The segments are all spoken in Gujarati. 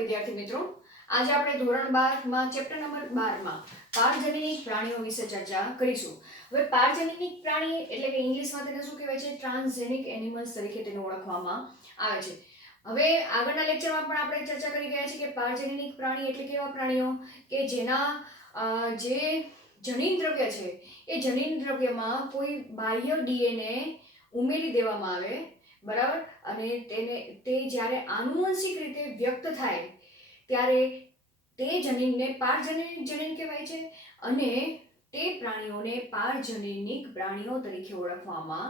વિદ્યાર્થી મિત્રો, આજે આપણે ધોરણ 12 માં ચેપ્ટર નંબર 12 માં પારજનીક પ્રાણીઓ વિશે ચર્ચા કરીશું. હવે પારજનીક પ્રાણી એટલે કે ઇંગ્લિશમાં તેને શું કહેવાય છે? ટ્રાન્સજેનિક એનિમલ્સ તરીકે તેને ઓળખવામાં આવે છે. હવે આગળના લેક્ચરમાં પણ આપણે ચર્ચા કરી ગયા છે કે પારજનીક પ્રાણી એટલે કેવા પ્રાણીઓ કે જેના જે જનીન દ્રવ્ય છે એ જનીન દ્રવ્યમાં કોઈ બાહ્ય ડીએનએ ઉમેરી દેવામાં આવે, બરાબર, અને તે જ્યારે આનુવંશિક રીતે વ્યક્ત થાય ત્યારે તે જનીનને પારજનીક જનીન કહેવાય છે અને તે પ્રાણીઓને પારજનીક પ્રાણીઓ તરીકે ઓળખવામાં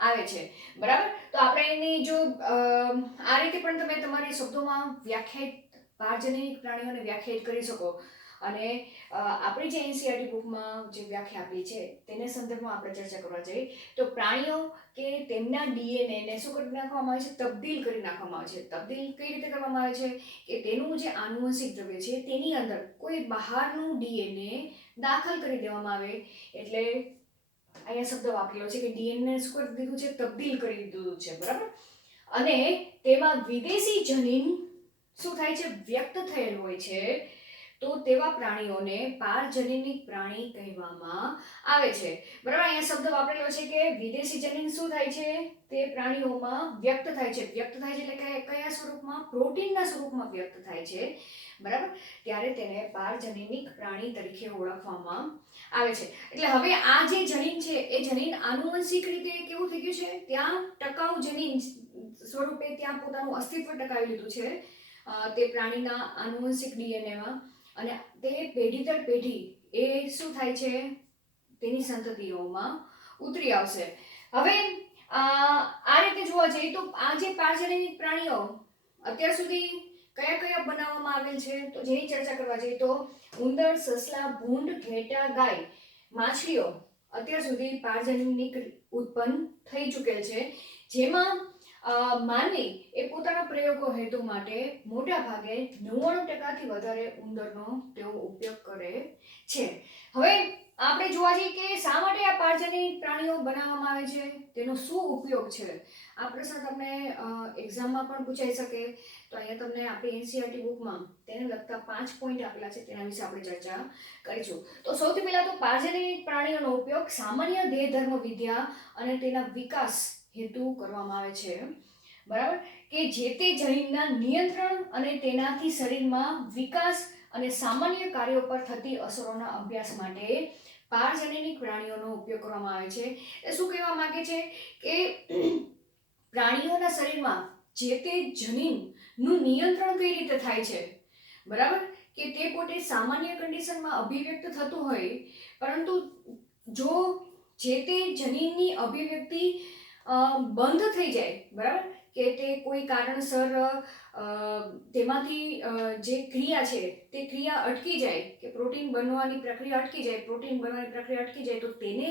આવે છે, બરાબર. તો આપણે એની જો આ રીતે પણ તમે તમારી શબ્દોમાં વ્યાખ્યાયિત પારજનીક પ્રાણીઓને વ્યાખ્યાયિત કરી શકો. અને આપણી જે એનસીઈઆરટી બુકમાં જે વ્યાખ્યા આપી છે તેને સંદર્ભમાં આપણે ચર્ચા કરવા જઈએ તો પ્રાણીઓ કે તેમના ડીએનએને શું કરી નાખવામાં આવે છે? તબદીલ કરી નાખવામાં આવે છે. તબદીલ કઈ રીતે કરવામાં આવે છે કે તેનું જે આનુવંશિક દ્રવ્ય છે તેની અંદર કોઈ બહારનું ડીએનએ દાખલ કરી દેવામાં આવે. એટલે અહીંયા શબ્દ વાપરેલો છે કે ડીએનએ શું કરી દીધું છે? તબદીલ કરી દીધું છે, બરાબર. અને તેમાં વિદેશી જનીન શું થાય છે? વ્યક્ત થયેલ હોય છે. તો તેવા પ્રાણીઓને પારજનીક પ્રાણી કહેવામાં આવે છે, બરાબર. અહીંયા શબ્દ વાપરેલો છે કે વિદેશી જનીન શું થાય છે? તે પ્રાણીઓમાં વ્યક્ત થાય છે. વ્યક્ત થાય છે એટલે કયા સ્વરૂપમાં? પ્રોટીનના સ્વરૂપમાં વ્યક્ત થાય છે, બરાબર. ત્યારે તેને પારજનીક પ્રાણી તરીકે ઓળખવામાં આવે છે. એટલે હવે આ જે જનીન છે એ જનીન આનુવંશિક રીતે કેવું થઈ ગયું છે? ત્યાં ટકાઉ જનીન સ્વરૂપે ત્યાં પોતાનું અસ્તિત્વ ટકાવી લીધું છે તે પ્રાણીના આનુવંશિક ડીએનએમાં. અને તે પેઢી દર પેઢી એ શું થાય છે? તેની સંતતિઓમાં ઉતરી આવશે. હવે આ રીતે જોવા જઈએ તો આ જે પારજનીક પ્રાણીઓ અત્યાર સુધી કયા કયા બનાવવામાં આવેલ છે તો જેની ચર્ચા કરવા જઈએ તો ઉંદર, સસલા, ભૂંડ, ઘેટા, ગાય, માછલીઓ અત્યાર સુધી પારજનીક ઉત્પન્ન થઈ ચૂકેલ છે. જેમાં માનવી એ પોતાના પ્રયોગો હેતુ માટે મોટા ભાગે 99% વધારે ઉંદરનો તેઓ ઉપયોગ કરે છે. હવે આપણે જોવા જઈએ કે શા માટે આ પારજનીક પ્રાણીઓ બનાવવામાં આવે છે, તેનો શું ઉપયોગ છે? આ પ્રશ્ન તમને એક્ઝામમાં પણ પૂછાઈ શકે. તો અહીંયા તમને આપણી એનસીઈઆરટી બુકમાં તેને લગતા 5 પોઈન્ટ આપેલા છે, તેના વિશે આપણે ચર્ચા કરીશું. તો સૌથી પહેલા તો પારજનીક પ્રાણીઓનો ઉપયોગ સામાન્ય દેહ ધર્મ વિદ્યા અને તેના વિકાસ હેતુ કરવામાં આવે છે, બરાબર. કે જે તે જનીનના નિયંત્રણ અને તેનાથી શરીરમાં વિકાસ અને સામાન્ય કાર્યો પર થતી અસરોના અભ્યાસ માટે પારજનીક પ્રાણીઓનો ઉપયોગ કરવામાં આવે છે. એ શું કહેવા માંગે છે કે પ્રાણીઓના શરીરમાં જે તે જનીનનું નિયંત્રણ કઈ રીતે થાય છે, બરાબર, કે તે પોતે સામાન્ય કન્ડિશનમાં અભિવ્યક્ત થતું હોય, પરંતુ જો જે તે જનીનની અભિવ્યક્તિ બંધ થઈ જાય, બરાબર, કે તે કોઈ કારણસર તેમાંથી જે ક્રિયા છે તે ક્રિયા અટકી જાય, કે પ્રોટીન બનવાની પ્રક્રિયા અટકી જાય, તો તેને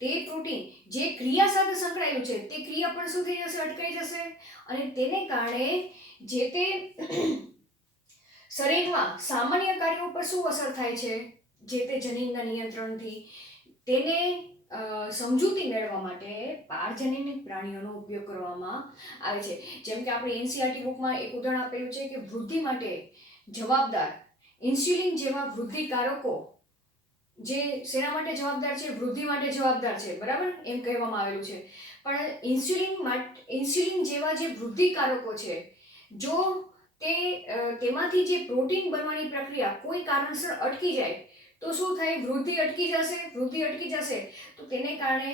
તે પ્રોટીન જે ક્રિયા સાથે સંકળાયેલું છે તે ક્રિયા પણ શું થઈ જશે? અટકાઈ જશે. અને તેને કારણે જે તે શરીરમાં સામાન્ય કાર્યો પર શું અસર થાય છે જે તે જનીનના નિયંત્રણથી, તેને સમજૂતી મેળવવા માટે પારજનીક પ્રાણીઓનો ઉપયોગ કરવામાં આવે છે. જેમ કે આપણી એનસીઈઆરટી બુકમાં એક ઉદાહરણ આપેલું છે કે વૃદ્ધિ માટે જવાબદાર ઇન્સ્યુલિન જેવા વૃદ્ધિકારકો જે શેના માટે જવાબદાર છે? વૃદ્ધિ માટે જવાબદાર છે, બરાબર, એમ કહેવામાં આવેલું છે. પણ ઇન્સ્યુલિન જેવા જે વૃદ્ધિકારકો છે, જો તેમાંથી જે પ્રોટીન બનવાની પ્રક્રિયા કોઈ કારણસર અટકી જાય તો શું થાય? વૃદ્ધિ અટકી જશે તો તેને કારણે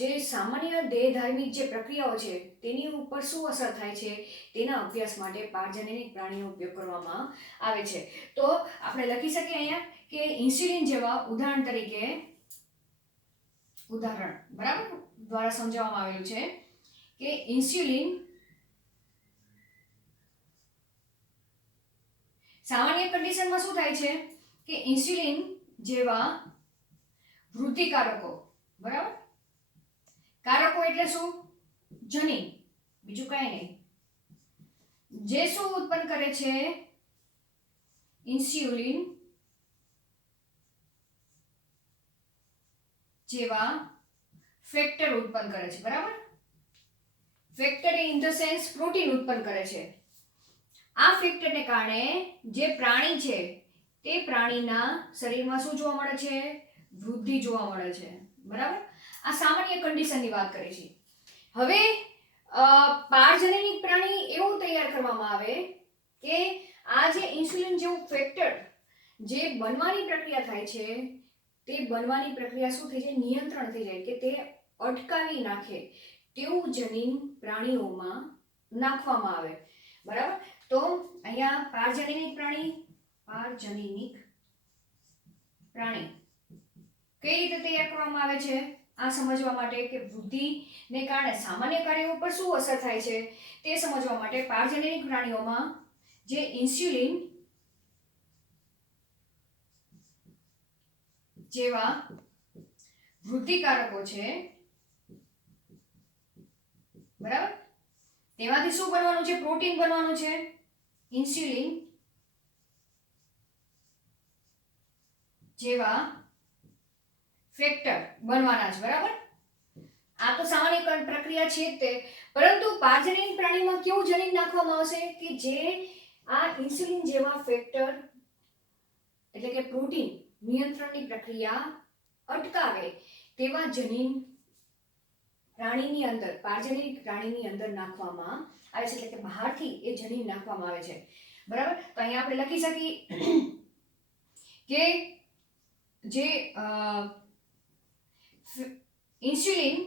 જે સામાન્ય દેહધાર્મિક જે પ્રક્રિયાઓ છે તેની ઉપર શું અસર થાય છે તેના અભ્યાસ માટે પારજનીક પ્રાણીનો ઉપયોગ કરવામાં આવે છે. તો આપણે લખી શકીએ અહીંયા કે ઇન્સ્યુલિન જેવા ઉદાહરણ, બરાબર, દ્વારા સમજાવવામાં આવેલું છે કે ઇન્સ્યુલિન સામાન્ય કન્ડિશનમાં શું થાય છે કે ઇન્સ્યુલિન જેવા વૃદ્ધિકારકો, બરાબર, કારકો એટલે શું? જનીન, બીજું કઈ નહીં, જે શું ઉત્પન્ન કરે છે? ઇન્સ્યુલિન જેવા ફેક્ટર ઉત્પન્ન કરે છે, બરાબર. Factor in the sense protein ઉત્પન્ન કરે છે. આ ફેક્ટરને કારણે જે પ્રાણી છે તે પ્રાણીના શરીરમાં શું જોવા મળે છે? વૃદ્ધિ જોવા મળે છે. બરાબર, આ સામાન્ય કન્ડિશનની વાત કરી છે. હવે પારજનનિક પ્રાણી એવું તૈયાર કરવામાં આવે કે આ જે ઇન્સ્યુલિન જેવું ફેક્ટર જે બનવાની પ્રક્રિયા થાય છે તે બનવાની પ્રક્રિયા શું થઈ જાય? નિયંત્રણ થઈ જાય, કે તે અટકાવી નાખે તેવું જનીન પ્રાણીઓમાં નાખવામાં આવે. બરાબર, તો અહીંયા પારજનનિક પ્રાણી કઈ રીતે તૈયાર કરવામાં આવે છે? આ સમજવા માટે કે વૃદ્ધિને કારણે સામાન્ય કાર્યો પર શું અસર થાય છે તે સમજવા માટે પારજનનિક પ્રાણીઓમાં જે ઇન્સ્યુલિન જેવા વૃદ્ધિકારકો છે, બરાબર, તેમાંથી શું બનવાનું છે? પ્રોટીન બનવાનું છે. ઇન્સ્યુલિન જેવા ફેક્ટર બનવાના છે. બરાબર, આ તો સામાન્ય પ્રક્રિયા છે જ તે, પરંતુ પારજનનિક પ્રાણીમાં કેવું જનીન નાખવામાં આવશે કે જે આ ઇન્સ્યુલિન જેવા ફેક્ટર એટલે કે પ્રોટીન નિયંત્રણની પ્રક્રિયા અટકાવે તેવા જનીન પ્રાણીની અંદર, પારજનનિક પ્રાણીની અંદર નાખવામાં આવે છે, એટલે કે બહારથી એ જનીન નાખવામાં આવે છે. બરાબર, તો અહીંયા આપણે લખી શકીએ કે જે ઇન્સ્યુલિન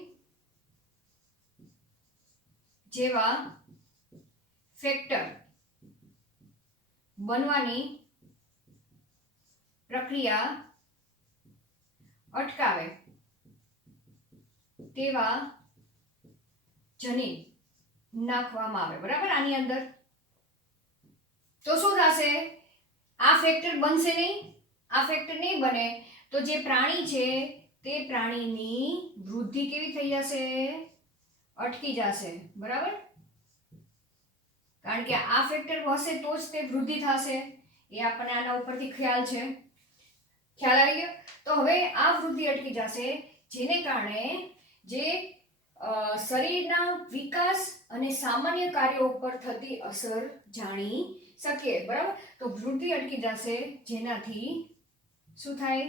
જેવા ફેક્ટર બનવાની પ્રક્રિયા અટકાવે તેવા જનીન નાખવામાં આવે. બરાબર, આની અંદર તો શું થશે? આ ફેક્ટર બનશે નહીં. આ ફેક્ટર નહીં બને તો જે પ્રાણી છે તે પ્રાણીની વૃદ્ધિ કેવી થઈ જશે? અટકી જશે. બરાબર, કારણ કે આ ફેક્ટર હશે તો જ તે વૃદ્ધિ થશે. એ આપણને આના ઉપરથી ખ્યાલ છે. ખ્યાલ આવી ગયો? તો હવે આ વૃદ્ધિ અટકી જશે, જેને કારણે જે શરીરના વિકાસ અને સામાન્ય કાર્યો ઉપર થતી અસર જાણી શકીએ. બરાબર, તો વૃદ્ધિ અટકી જશે, જેનાથી શું થાય?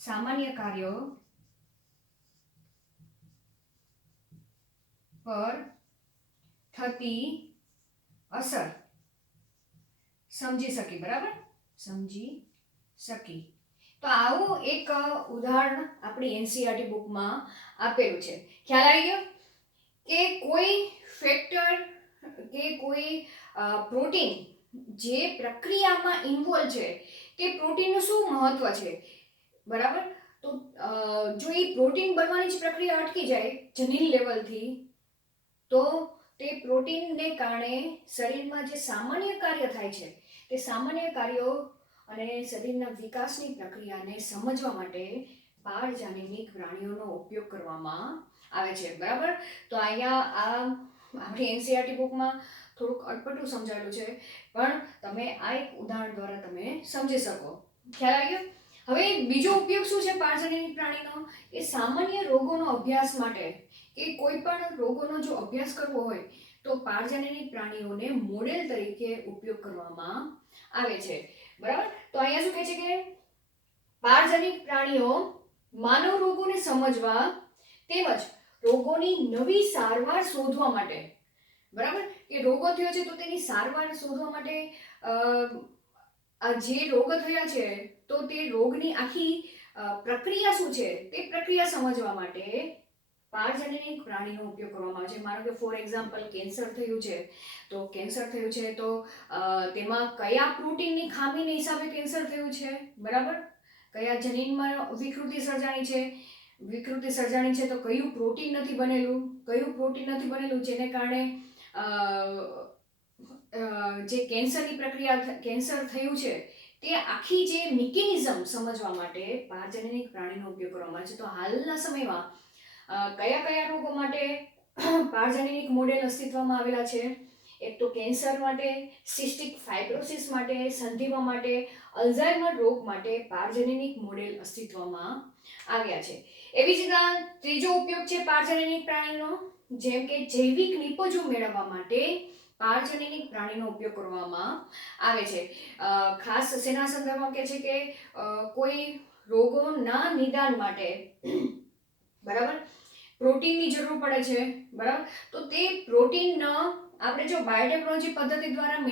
સામાન્ય કાર્યો પર થતી અસર સમજી શકી. બરાબર, સમજી શકી. તો આવું એક ઉદાહરણ આપણી એનસીઈઆરટી બુકમાં આપેલું છે. ખ્યાલ આવી ગયો કે કોઈ ફેક્ટર કે કોઈ પ્રોટીન જે પ્રક્રિયામાં ઇન્વોલ્વ છે તે પ્રોટીનનું શું મહત્વ છે? બરાબર, તો જો એ પ્રોટીન બનવાની જ પ્રક્રિયા અટકી જાય જનીન લેવલથી, તો તે પ્રોટીનને કારણે શરીરમાં જે સામાન્ય કાર્ય થાય છે તે સામાન્ય કાર્યો અને શરીરના વિકાસની પ્રક્રિયાને સમજવા માટે પારજનનિક પ્રાણીઓનો ઉપયોગ કરવામાં આવે છે. બરાબર, તો અહીંયા આ આપણી એનસીઈઆરટી બુકમાં થોડુંક અટપટું સમજાયેલું છે, પણ તમે આ એક ઉદાહરણ દ્વારા તમે સમજી શકો. ખ્યાલ આવી ગયો? હવે બીજો ઉપયોગ શું છે પારજનનિક પ્રાણીનો? એ સામાન્ય રોગોનો અભ્યાસ માટે, કે કોઈ પણ રોગોનો જો અભ્યાસ કરવો હોય તો પારજનનિક પ્રાણીઓને મોડેલ તરીકે ઉપયોગ કરવામાં આવે છે. બરાબર, તો અહીંયા શું કહે છે કે પારજનનિક પ્રાણીઓ માનવ રોગોને સમજવા તેમજ રોગોની નવી સારવાર શોધવા માટે, બરાબર, કે રોગો થયો છે તો તેની સારવાર શોધવા માટે જે રોગ થયા છે તો તે રોગની આખી પ્રક્રિયા શું છે તે પ્રક્રિયા સમજવા માટે પારજનનિક પ્રાણીનો ઉપયોગ કરવામાં આવે છે. માનો કે ફોર એક્ઝામ્પલ કેન્સર થયું છે, તો કેન્સર થયું છે તો તેમાં કયા પ્રોટીનની ખામીને હિસાબે કેન્સર થયું છે? બરાબર, કયા જનીનમાં વિકૃતિ સર્જાણી છે? વિકૃતિ સર્જાણી છે તો કયું પ્રોટીન નથી બનેલું? કયું પ્રોટીન નથી બનેલું જેને કારણે જે કેન્સરની પ્રક્રિયા, કેન્સર થયું છે તે આખી જે મિકેનિઝમ સમજવા માટે પારજનનિક પ્રાણીનો ઉપયોગ કરવામાં આવે છે. તો હાલના સમયમાં કયા કયા રોગો માટે પારજનનિક મોડેલ અસ્તિત્વમાં આવેલા છે? એક તો કેન્સર માટે, સિસ્ટિક ફાઇબ્રોસિસ માટે, સંધિવા માટે, અલ્ઝાઇમર રોગ માટે પારજનનિક મોડેલ અસ્તિત્વમાં આવ્યા છે. એવી જ રીતના ત્રીજો ઉપયોગ છે પારજનનિક પ્રાણીનો, જેમ કે જૈવિક નિપજો મેળવવા માટે પારજનીનિક પ્રાણીનો ઉપયોગ કરવામાં આવે છે. ખાસ શેના સંદર્ભમાં કહે છે કે કોઈ રોગોના નિદાન માટે બરાબર પ્રોટીનની જરૂર પડે છે, બરાબર, તો તે પ્રોટીન આપણે જો બાયોટેકનોલોજી પદ્ધતિ દ્વારા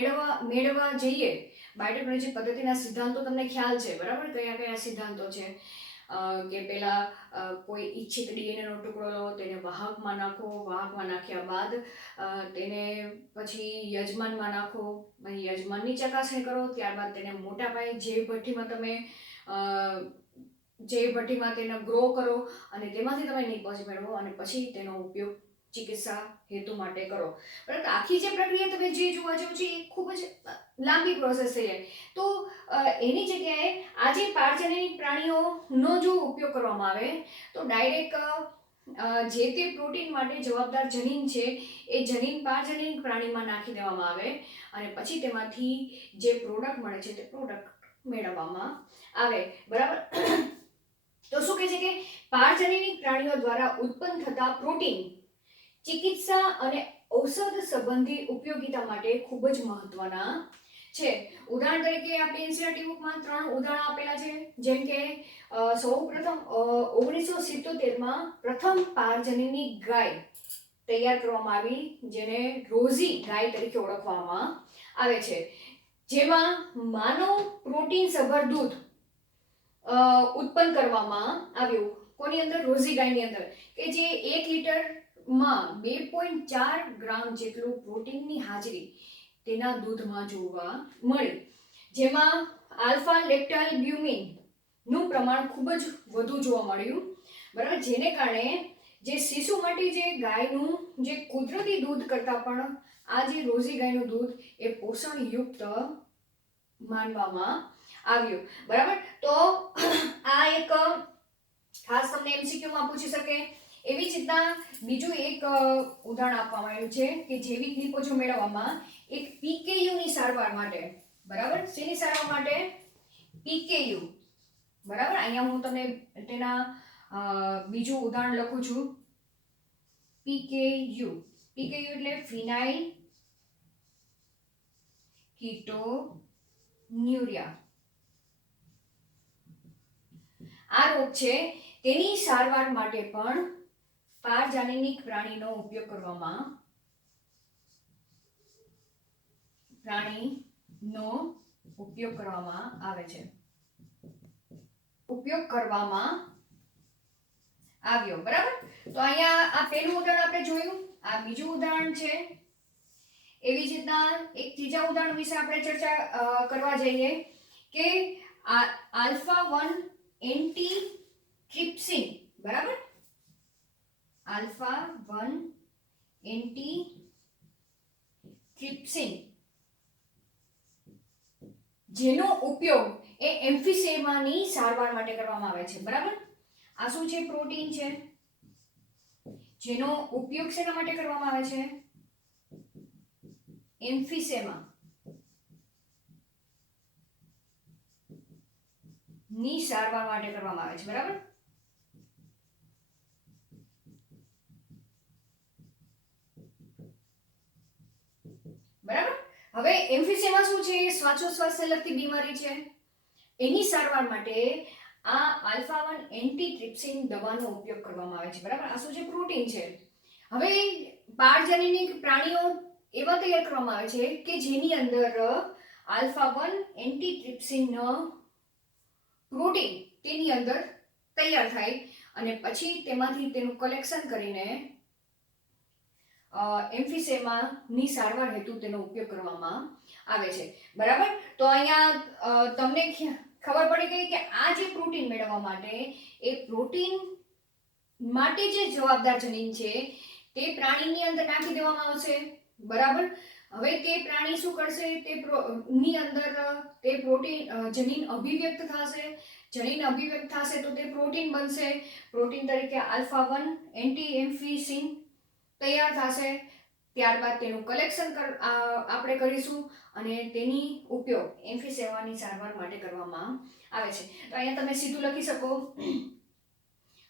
મેળવવા જઈએ, બાયોટેકનોલોજી પદ્ધતિના સિદ્ધાંતો તમને ખ્યાલ છે, બરાબર, કયા કયા સિદ્ધાંતો છે કે પહેલા કોઈ ઈચ્છિત ડીએનએનો ટુકડો લો, તેને વાહકમાં નાખો, વાહકમાં નાખ્યા બાદ તેને પછી યજમાનમાં નાખો, યજમાનની ચકાસણી કરો, ત્યારબાદ તેને મોટા પાયે જૈવ ભઠ્ઠીમાં તેને ગ્રો કરો અને તેમાંથી તમે નિપજ મેળવો અને પછી તેનો ઉપયોગ ચિકિત્સા હેતુ માટે કરો. પરંતુ આખી જે પ્રક્રિયા તમે જે જોવા જાવ છો એ ખૂબ જ લાંબી પ્રોસેસ થઈ જાય. તો એની જગ્યાએ આજે પારજનીનિક પ્રાણીઓનો જો ઉપયોગ કરવામાં આવે તો ડાયરેક્ટ જે તે પ્રોટીન માટે જવાબદાર જનીન છે એ જનીન પારજનીનિક પ્રાણીમાં નાખી દેવામાં આવે અને પછી તેમાંથી જે પ્રોડક્ટ મળે છે તે પ્રોડક્ટ મેળવવામાં આવે, બરાબર. તો શું કહે છે કે પારજનીનિક પ્રાણીઓ દ્વારા ઉત્પન્ન થતા પ્રોટીન ચિકિત્સા અને ઔષધ સંબંધી ઉપયોગિતા માટે ખૂબ જ મહત્વના છે. ઉદાહરણ તરીકે આપણી એનસીઈઆરટી બુકમાં 3 ઉદાહરણ આપેલા છે. જેમ કે સૌપ્રથમ 1977માં પ્રથમ પારજનીનિક ગાય તૈયાર કરવામાં આવી, જેને રોઝી ગાય તરીકે ઓળખવામાં આવે છે, જેમાં માનવ પ્રોટીન સભર દૂધ ઉત્પન્ન કરવામાં આવ્યું. કોની અંદર? રોઝી ગાયની અંદર, કે જે 1 લીટરમાં 2.4 ગ્રામ જેટલું પ્રોટીનની હાજરી તેના દૂધમાં જોવા મળી, જેમાં આલ્ફા લેક્ટાલ્બ્યુમિન નું પ્રમાણ ખૂબ જ વધુ જોવા મળ્યું, બરાબર, જેને કારણે જે શિશુ માટે જે ગાયનું જે કુદરતી દૂધ કરતાં પણ આ જે રોઝી ગાયનું દૂધ એ પોષણયુક્ત માનવામાં આવ્યું, બરાબર. તો આ એક ખાસ તમને એમસીક્યુમાં પૂછી શકે. એવી જ રીતના બીજું એક ઉદાહરણ આપવામાં આવ્યું છે કે જૈવિક નિપજો મેળવવામાં એક પીકેયુની સારવાર માટે, બરાબર, શેની સારવાર માટે? પીકેયુ, બરાબર. અહીંયા હું તમને તેના બીજું ઉદાહરણ લખું છું. પીકેયુ એટલે ફિનાઇલ કીટોન્યુરિયા. આ રોગ છે તેની સારવાર માટે પણ પારજનીનિક પ્રાણીનો ઉપયોગ કરવામાં આવે છે. ઉપયોગ કરવામાં આવ્યો, બરાબર. તો અહીંયા આ પહેલું ઉદાહરણ આપણે જોયું, આ બીજું ઉદાહરણ છે. એવી જ રીતના એક ત્રીજા ઉદાહરણ વિશે આપણે ચર્ચા કરવા જઈએ કે આલ્ફા-1 એન્ટીટ્રિપ્સિન, બરાબર, આલ્ફા-1 એન્ટીટ્રિપ્સિન જેનો ઉપયોગ એ એમ્ફીસેમાની સારવાર માટે કરવામાં આવે છે, બરાબર. આ શું છે? પ્રોટીન છે જેનો ઉપયોગ શેના માટે કરવામાં આવે છે? એમ્ફીસેમા ની સારવાર માટે કરવામાં આવે છે, બરાબર. બરાબર. હવે એમ્ફીસેમા શું છે? શ્વાસોશ્વાસને લગતી બીમારી છે. એની સારવાર માટે આ આલ્ફા-1 એન્ટીટ્રિપ્સિન દવાનો ઉપયોગ કરવામાં આવે છે, બરાબર. આ શું છે? પ્રોટીન છે. હવે પારજનીનિક પ્રાણીઓ એવા તૈયાર કરવામાં આવે છે કે જેની અંદર આલ્ફા-1 એન્ટીટ્રિપ્સિન પ્રોટીન તેની અંદર તૈયાર થાય અને પછી તેમાંથી તેનું કલેક્શન કરીને એમ્ફીસેમાની સારવાર હેતુ તેનો ઉપયોગ કરવામાં આવે છે, બરાબર. તો અહીંયા તમને ખબર પડી ગઈ કે આ જે પ્રોટીન મેળવવા માટે એ પ્રોટીન માટે જે જવાબદાર જનીન છે તે પ્રાણીની અંદર નાખી દેવામાં આવશે, બરાબર. હવે તે પ્રાણી શું કરશે? તે ની અંદર તે પ્રોટીન જનીન અભિવ્યક્ત થશે. જનીન અભિવ્યક્ત થશે તો તે પ્રોટીન બનશે. પ્રોટીન તરીકે આલ્ફા-1 એન્ટીએમ્ફીસિન તૈયાર થશે. ત્યારબાદ તેનું કલેક્શન આપણે કરીશું અને તેની ઉપયોગ એમ્ફીસેમાની સારવાર માટે કરવામાં આવે છે. તો અહીંયા તમે સીધું લખી શકો.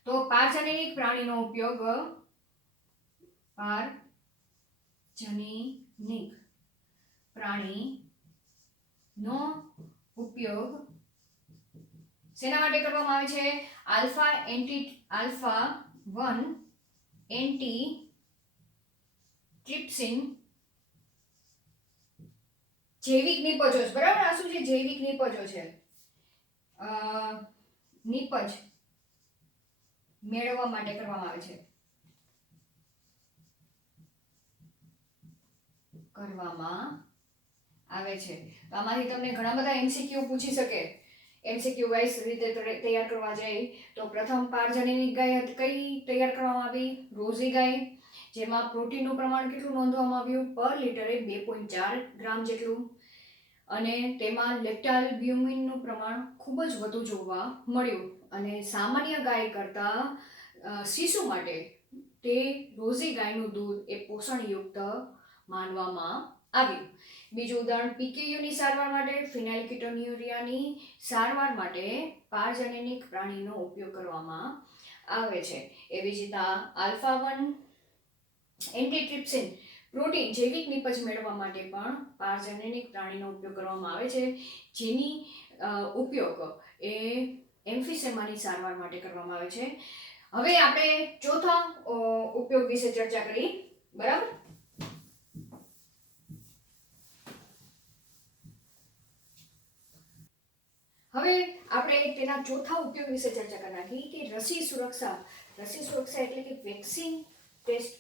તો પારજનીનિક પ્રાણીનો ઉપયોગ પારજનીનિક પ્રાણીનો ઉપયોગ શેના માટે કરવામાં આવે છે? આલ્ફા 1 એન્ટી ટ્રિપ્સિન જૈવિક નિપજો છે, બરાબર? આ શું છે? જૈવિક નિપજો છે. નિપજ મેળવવા માટે કરવામાં આવે છે. તો આમાંથી તમને ઘણા બધા એમસીક્યુ પૂછી શકે. એમસીક્યુ વાઇઝ રીતે તૈયાર કરવા જાય તો પ્રથમ પારજનીની ગાય કઈ તૈયાર કરવામાં આવી? રોઝી ગાય, જેમાં પ્રોટીનનું પ્રમાણ કેટલું નોંધવામાં આવ્યું? પર લિટરે 2.4 ગ્રામ જેટલું, અને તેમાં લેક્ટાલ્બ્યુમિનનું પ્રમાણ ખૂબ જ વધુ જોવા મળ્યું. અને સામાન્ય ગાય કરતાં શિશુ માટે તે રોઝી ગાયનું દૂધ એ પોષણયુક્ત માનવામાં આવ્યું. બીજું ઉદાહરણ, પીકેયુની સારવાર માટે, ફિનાઇલકીટોન્યુરિયાની સારવાર માટે પારજનનિક પ્રાણીનો ઉપયોગ કરવામાં આવે છે. એવી જ રીતના આલ્ફા 1 એન્ટીટ્રિપ્સિન પ્રોટીન જૈવિક નિપજ મેળવવા માટે પણ પારજનનિક પ્રાણીનો ઉપયોગ કરવામાં આવે છે, જેની ઉપયોગ એ એમ્ફિસેમાની સારવાર માટે કરવામાં આવે છે. હવે આપણે ચોથા ઉપયોગ વિશે ચર્ચા કરી, બરાબર? હવે આપણે તેના ચોથા ઉપયોગ વિશે ચર્ચા કરી નાખી કે રસી સુરક્ષા એટલે કે વેક્સિન ટેસ્ટ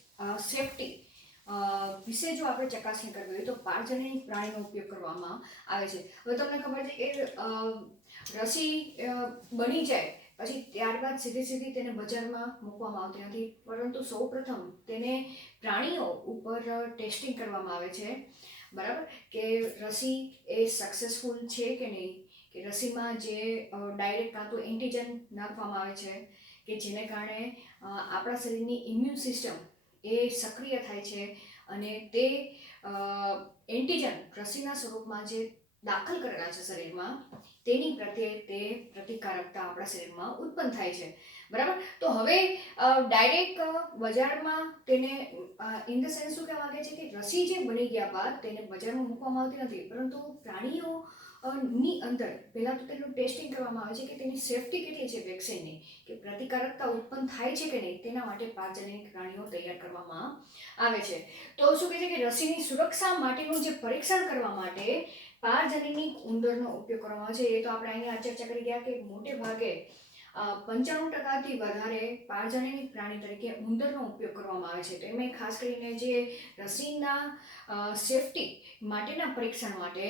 સેફટી વિશે જો આપણે ચકાસણી કરવી હોય તો પારજનનિક પ્રાણીનો ઉપયોગ કરવામાં આવે છે. હવે તમને ખબર છે કે રસી બની જાય પછી ત્યારબાદ સીધી તેને બજારમાં મૂકવામાં આવતી નથી, પરંતુ સૌપ્રથમ તેને પ્રાણીઓ ઉપર ટેસ્ટિંગ કરવામાં આવે છે, બરાબર? કે રસી એ સક્સેસફુલ છે કે નહીં, કે રસીમાં જે ડાયરેક્ટ કાં તો એન્ટીજન નાખવામાં આવે છે કે જેને કારણે આપણા શરીરની ઇમ્યુન સિસ્ટમ એ સક્રિય થાય છે અને તે એન્ટીજન રસીના સ્વરૂપમાં જે દાખલ કરેલા છે શરીરમાં તેની પ્રત્યે તે પ્રતિકારકતા આપણા શરીરમાં ઉત્પન્ન થાય છે, બરાબર? તો હવે ડાયરેક્ટ બજારમાં તેને ઇન ધ સેન્સ શું કહેવા માંગે છે કે રસી જે બની ગયા બાદ તેને બજારમાં મૂકવામાં આવતી નથી, પરંતુ પ્રાણીઓ ની અંદર પહેલાં તો તેનું ટેસ્ટિંગ કરવામાં આવે છે કે તેની સેફટી કેટલી છે વેક્સિનની, કે પ્રતિકારકતા ઉત્પન્ન થાય છે કે નહીં, તેના માટે પારજનનિક પ્રાણીઓ તૈયાર કરવામાં આવે છે. તો શું કહે છે કે રસીની સુરક્ષા માટેનું જે પરીક્ષણ કરવા માટે પારજનનિક ઉંદરનો ઉપયોગ કરવામાં આવે છે. એ તો આપણે અહીંયા ચર્ચા કરી ગયા કે મોટે ભાગે 95% વધારે પારજનનિક પ્રાણી તરીકે ઉંદરનો ઉપયોગ કરવામાં આવે છે. તો એમાં ખાસ કરીને જે રસીના સેફટી માટેના પરીક્ષણ માટે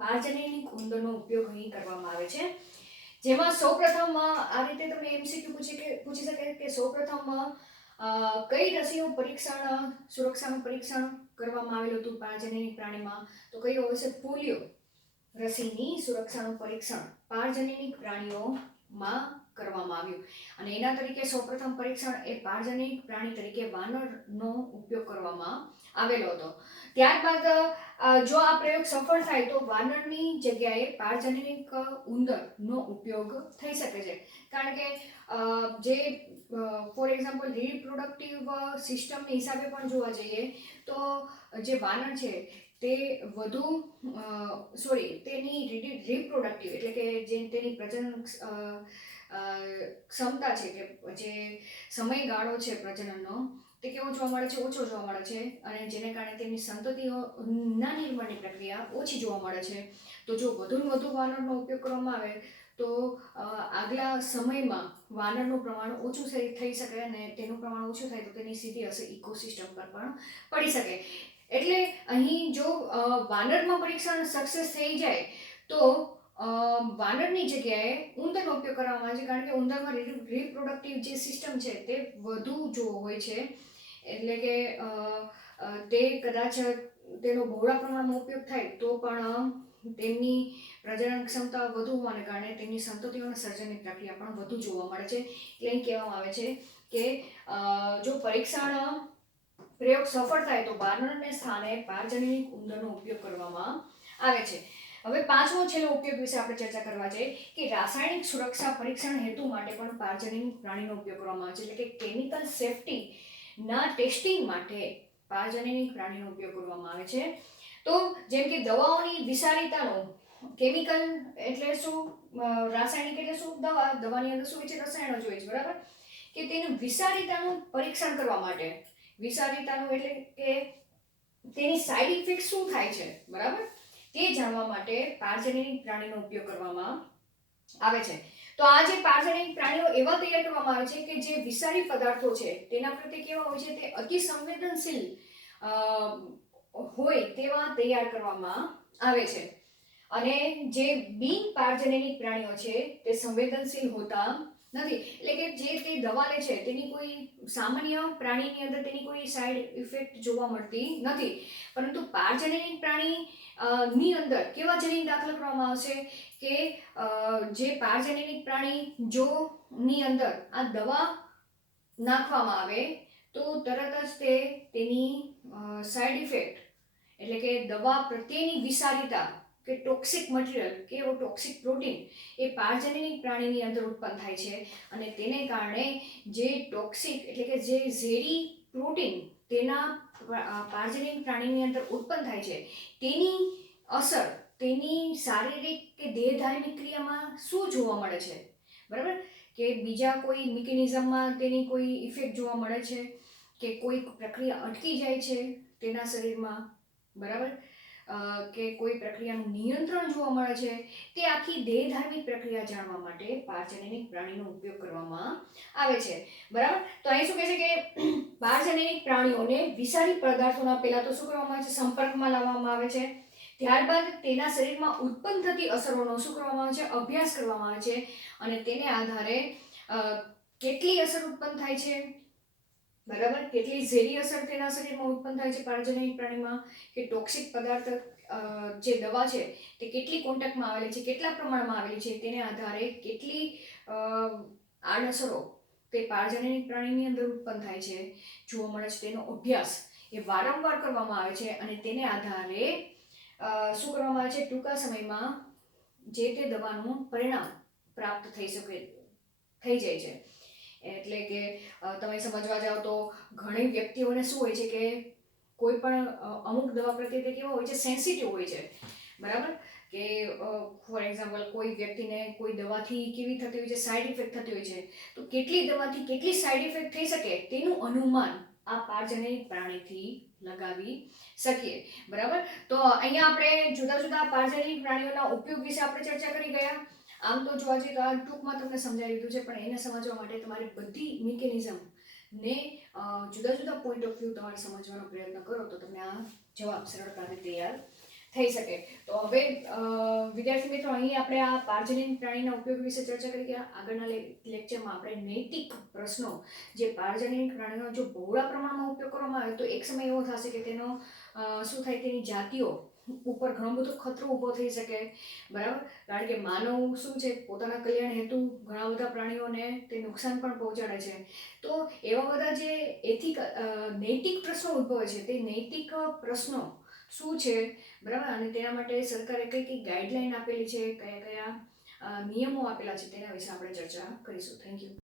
પારજનનિક ઉંદરનો ઉપયોગ અહીં કરવામાં આવે છે, જેમાં સૌપ્રથમ આ રીતે તમને એમસીક્યુ પૂછી શકે કે સૌપ્રથમ કઈ રસીનું પરીક્ષણ સુરક્ષાનું પરીક્ષણ કરવામાં આવેલું હતું પારજનનિક પ્રાણીમાં? તો કયું હશે? પોલિયો રસીની સુરક્ષાનું પરીક્ષણ પારજનનિક પ્રાણીઓમાં કરવામાં આવ્યું, અને એના તરીકે સૌપ્રથમ પરીક્ષણ એ પારજનનિક પ્રાણી તરીકે વાનરનો ઉપયોગ કરવામાં આવેલો હતો. ત્યારબાદ જો આ પ્રયોગ સફળ થાય તો વાનરની જગ્યાએ પારજનનિક ઉંદરનો ઉપયોગ થઈ શકે છે, કારણ કે જે ફોર એક્ઝામ્પલ રિપ્રોડક્ટિવ સિસ્ટમની હિસાબે પણ જોવા જઈએ તો જે વાનર છે તે વધુ તેની રિપ્રોડક્ટિવ એટલે કે જે તેની પ્રજનન ક્ષમતા છે કે જે સમયગાળો છે પ્રજનનનો તે કેવો જોવા મળે છે? ઓછો જોવા મળે છે, અને જેને કારણે તેમની સંતતિઓના નિર્માણની પ્રક્રિયા ઓછી જોવા મળે છે. તો જો વધુ વાનરનો ઉપયોગ કરવામાં આવે તો આગલા સમયમાં વાનરનું પ્રમાણ ઓછું થઈ શકે, અને તેનું પ્રમાણ ઓછું થાય તો તેની સીધી અસર ઇકોસિસ્ટમ પર પણ પડી શકે. એટલે અહીં જો વાનરમાં પરીક્ષણ સક્સેસ થઈ જાય તો વાનરની જગ્યાએ ઉંદરનો ઉપયોગ કરવામાં આવે છે, કારણ કે ઉંદરમાં રિપ્રોડક્ટિવ જે સિસ્ટમ છે તે વધુ જો હોય છે, એટલે કે તે કદાચ તેનો બહોળા પ્રમાણમાં ઉપયોગ થાય તો પણ તેમની પ્રજનન ક્ષમતા વધુ હોવાને કારણે તેમની સંતતિઓના સર્જનની પ્રક્રિયા પણ વધુ જોવા મળે છે. એટલે અહીં કહેવામાં આવે છે કે જો પરીક્ષણ પ્રયોગ સફળ થાય તો વાનરને સ્થાને પારજનનિક ઉંદરનો ઉપયોગ કરવામાં આવે છે. હવે પાંચમો છેલ્લો ઉપયોગ વિશે આપણે ચર્ચા કરવા જઈએ કે રાસાયણિક સુરક્ષા પરીક્ષણ હેતુ માટે પણ પારજનનિક પ્રાણીનો ઉપયોગ કરવામાં આવે છે, એટલે કે કેમિકલ સેફટી ના ટેસ્ટિંગ માટે પારજનનિક પ્રાણીનો ઉપયોગ કરવામાં આવે છે. તો જેમ કે દવાઓની વિષારીતાનો કેમિકલ એટલે શું, રાસાયણિક એટલે શું, દવાની અંદર શું હોય છે, રસાયણો જ હોય છે, બરાબર. કે તેનું વિષારીતાનું પરીક્ષણ કરવા માટે, વિષારીતાનું એટલે કે તેની સાઈડ ઇફેક્ટ શું થાય છે, બરાબર, તે જાણવા માટે પારજનીન પ્રાણીનો ઉપયોગ કરવામાં આવે છે. તો આ જે પારજનીન પ્રાણીઓ એવા તૈયાર કરવામાં આવે છે કે જે વિષારી પદાર્થો છે તેના પ્રત્યે કેવા હોય છે, તે અતિ સંવેદનશીલ હોય તેવા તૈયાર કરવામાં આવે છે. અને જે બિન પારજનનિક પ્રાણીઓ છે તે સંવેદનશીલ હોતા નથી, એટલે કે જે તે દવા લે છે તેની કોઈ સામાન્ય પ્રાણીની અંદર તેની કોઈ સાઈડ ઇફેક્ટ જોવા મળતી નથી. પરંતુ પારજનનિક પ્રાણી ની અંદર કેવા જનીન દાખલ કરવામાં આવશે કે જે પારજનનિક પ્રાણી જો ની અંદર આ દવા નાખવામાં આવે તો તરત જ તેની સાઈડ ઇફેક્ટ એટલે કે દવા પ્રત્યેની વિષારીતા કે ટોક્સિક મટીરિયલ કે એવો ટોક્સિક પ્રોટીન એ પારજનનિક પ્રાણીની અંદર ઉત્પન્ન થાય છે. અને તેને કારણે જે ટોક્સિક એટલે કે જે ઝેરી પ્રોટીન તેના પારજનનિક પ્રાણીની અંદર ઉત્પન્ન થાય છે તેની અસર તેની શારીરિક કે દેહધાર્મિક ક્રિયામાં શું જોવા મળે છે, બરાબર, કે બીજા કોઈ મિકેનિઝમમાં તેની કોઈ ઇફેક્ટ જોવા મળે છે કે કોઈ પ્રક્રિયા અટકી જાય છે તેના શરીરમાં, બરાબર, કે કોઈ પ્રક્રિયાનું નિયંત્રણ જોવા મળે છે, તે આખી દેહધાર્મિક પ્રક્રિયા જાણવા માટે પારજનનિક પ્રાણીનો ઉપયોગ કરવામાં આવે છે, બરાબર. તો અહીં શું કહે છે કે પારજનનિક પ્રાણીઓને વિષારી પદાર્થોના પહેલા તો શું કરવામાં આવે છે, સંપર્કમાં લાવવામાં આવે છે. ત્યારબાદ તેના શરીરમાં ઉત્પન્ન થતી અસરોનો શું કરવામાં આવે છે, અભ્યાસ કરવામાં આવે છે. અને તેને આધારે કેટલી અસર ઉત્પન્ન થાય છે, બરાબર, કેટલી ઝેરી અસર તેના શરીરમાં ઉત્પન્ન થાય છે પારજનનિક પ્રાણીમાં, કે ટોક્સિક પદાર્થ જે દવા છે તે કેટલી કોન્ટેક્ટમાં આવેલી છે, કેટલા પ્રમાણમાં આવેલી છે, તેને આધારે કેટલી આડઅસરો તે પારજનનિક પ્રાણીની અંદર ઉત્પન્ન થાય છે જોવા મળે છે. તેનો અભ્યાસ એ વારંવાર કરવામાં આવે છે અને તેને આધારે શું કરવામાં આવે છે, ટૂંકા સમયમાં જે તે દવાનું પરિણામ પ્રાપ્ત થઈ જાય છે. એટલે કે તમે સમજવા જાઓ તો ઘણી વ્યક્તિઓને શું હોય છે કે કોઈ પણ અમુક દવા પ્રત્યે તે કેવા હોય છે, સેન્સિટિવ હોય છે, બરાબર, કે ફોર એક્ઝામ્પલ કોઈ વ્યક્તિને કોઈ દવાથી કેવી થતી હોય છે, સાઈડ ઇફેક્ટ થતી હોય છે, તો કેટલી દવાથી કેટલી સાઈડ ઇફેક્ટ થઈ શકે તેનું અનુમાન આ પારજનનિક પ્રાણીથી લગાવી શકીએ, બરાબર. તો અહીંયા આપણે જુદા જુદા પારજનનિક પ્રાણીઓના ઉપયોગ વિશે આપણે ચર્ચા કરી ગયા. આમ તો જોવા જઈએ તો આ ટૂંકમાં તમને સમજાવી દીધું છે, પણ એને સમજવા માટે તમારે બધી મિકેનિઝમ ને જુદા જુદા પોઈન્ટ ઓફ વ્યૂ તમારે સમજવાનો પ્રયત્ન કરો તો તમને આ જવાબ સરળતાથી તૈયાર થઈ શકે. તો હવે વિદ્યાર્થી મિત્રો, અહીં આપણે આ પારજનનિક પ્રાણીના ઉપયોગ વિશે ચર્ચા કરી ગયા. આગળના લેક્ચરમાં આપણે નૈતિક પ્રશ્નો, જે પારજનનિક પ્રાણીનો જો બહોળા પ્રમાણમાં ઉપયોગ કરવામાં આવે તો એક સમય એવો થશે કે તેનો શું થાય, તેની જાતિઓ ઉપર ઘણો બધો ખતરો ઊભો થઈ શકે, બરાબર, કારણ કે માનવ શું છે, પોતાના કલ્યાણ હેતુ ઘણા બધા પ્રાણીઓને તે નુકસાન પણ પહોંચાડે છે. તો એવા બધા જે નૈતિક પ્રશ્નો ઉદ્ભવે છે તે નૈતિક પ્રશ્નો શું છે, બરાબર, અને તેના માટે સરકારે કઈ કઈ ગાઈડલાઈન આપેલી છે, કયા કયા નિયમો આપેલા છે, તેના વિશે આપણે ચર્ચા કરીશું. Thank you.